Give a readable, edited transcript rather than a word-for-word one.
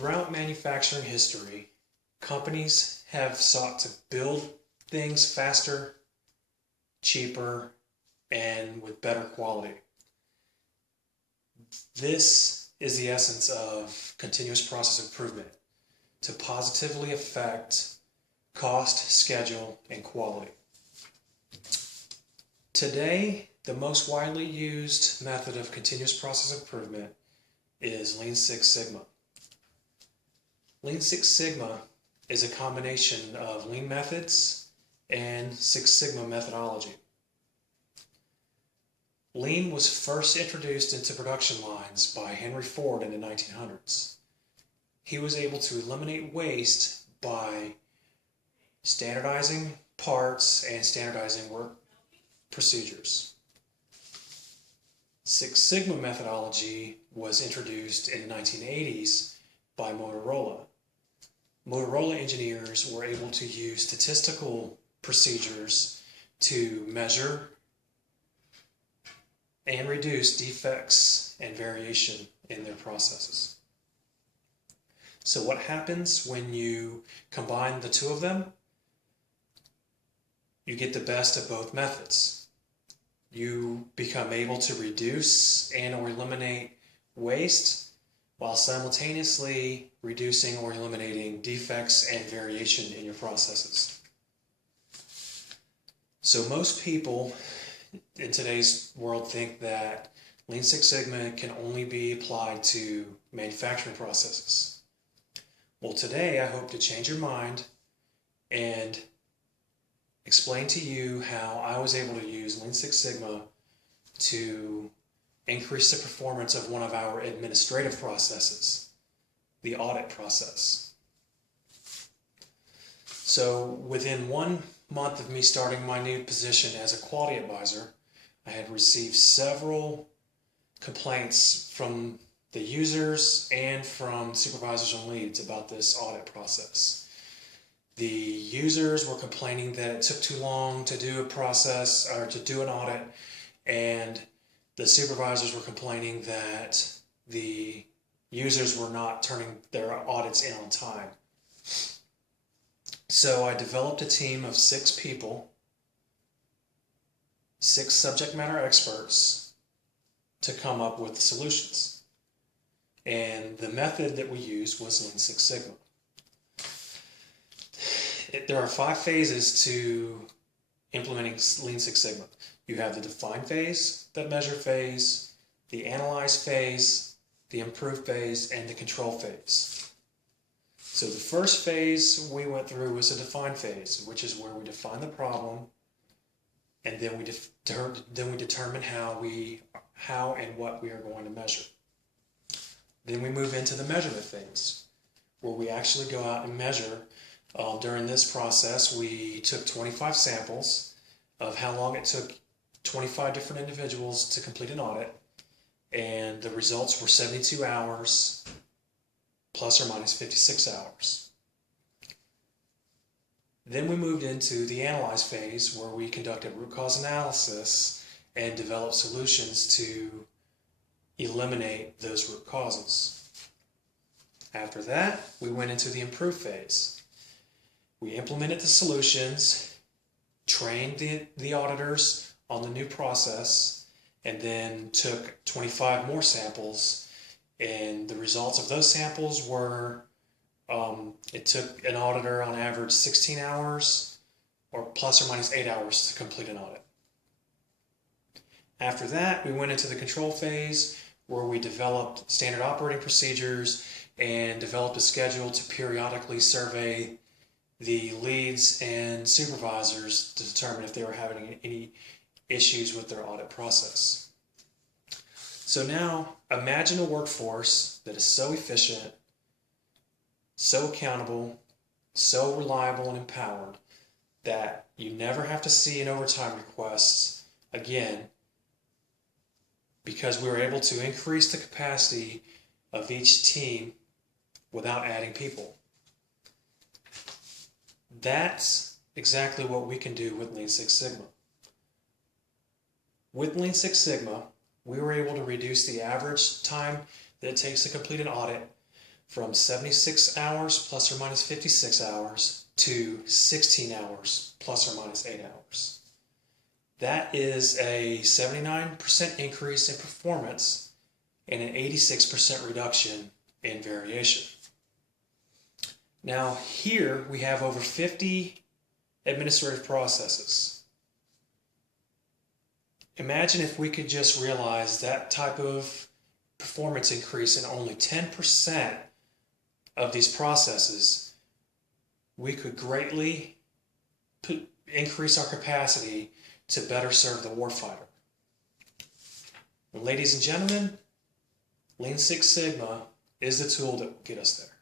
Throughout manufacturing history, companies have sought to build things faster, cheaper, and with better quality. This is the essence of continuous process improvement, to positively affect cost, schedule, and quality. Today, the most widely used method of continuous process improvement is Lean Six Sigma. Lean Six Sigma is a combination of lean methods and Six Sigma methodology. Lean was first introduced into production lines by Henry Ford in the 1900s. He was able to eliminate waste by standardizing parts and standardizing work procedures. Six Sigma methodology was introduced in the 1980s by Motorola. Motorola engineers were able to use statistical procedures to measure and reduce defects and variation in their processes. So what happens when you combine the two of them? You get the best of both methods. You become able to reduce and or eliminate waste while simultaneously reducing or eliminating defects and variation in your processes. So most people in today's world think that Lean Six Sigma can only be applied to manufacturing processes. Well, today I hope to change your mind and explain to you how I was able to use Lean Six Sigma to increase the performance of one of our administrative processes, the audit process. So within 1 month of me starting my new position as a quality advisor, I had received several complaints from the users and from supervisors and leads about this audit process. The users were complaining that it took too long to do a process or to do an audit, and the supervisors were complaining that the users were not turning their audits in on time. So I developed a team of 6 people, 6 subject matter experts, to come up with the solutions. And the method that we used was Lean Six Sigma. There are 5 phases to implementing Lean Six Sigma. You have the define phase, the measure phase, the analyze phase, the improve phase, and the control phase. So the first phase we went through was a define phase, which is where we define the problem, and then we determine how and what we are going to measure. Then we move into the measurement phase, where we actually go out and measure. During this process, we took 25 samples of how long it took 25 different individuals to complete an audit, and the results were 72 hours plus or minus 56 hours. Then we moved into the analyze phase, where we conducted root cause analysis and developed solutions to eliminate those root causes. After that, we went into the improve phase. We implemented the solutions, trained the auditors on the new process, and then took 25 more samples. And the results of those samples were, it took an auditor on average 16 hours or plus or minus 8 hours to complete an audit. After that, we went into the control phase, where we developed standard operating procedures and developed a schedule to periodically survey the leads and supervisors to determine if they were having any issues with their audit process. So now, imagine a workforce that is so efficient, so accountable, so reliable and empowered that you never have to see an overtime request again, because we were able to increase the capacity of each team without adding people. That's exactly what we can do with Lean Six Sigma. With Lean Six Sigma, we were able to reduce the average time that it takes to complete an audit from 76 hours plus or minus 56 hours to 16 hours plus or minus 8 hours. That is a 79% increase in performance and an 86% reduction in variation. Now here we have over 50 administrative processes. Imagine if we could just realize that type of performance increase in only 10% of these processes, we could greatly increase our capacity to better serve the warfighter. And ladies and gentlemen, Lean Six Sigma is the tool that will get us there.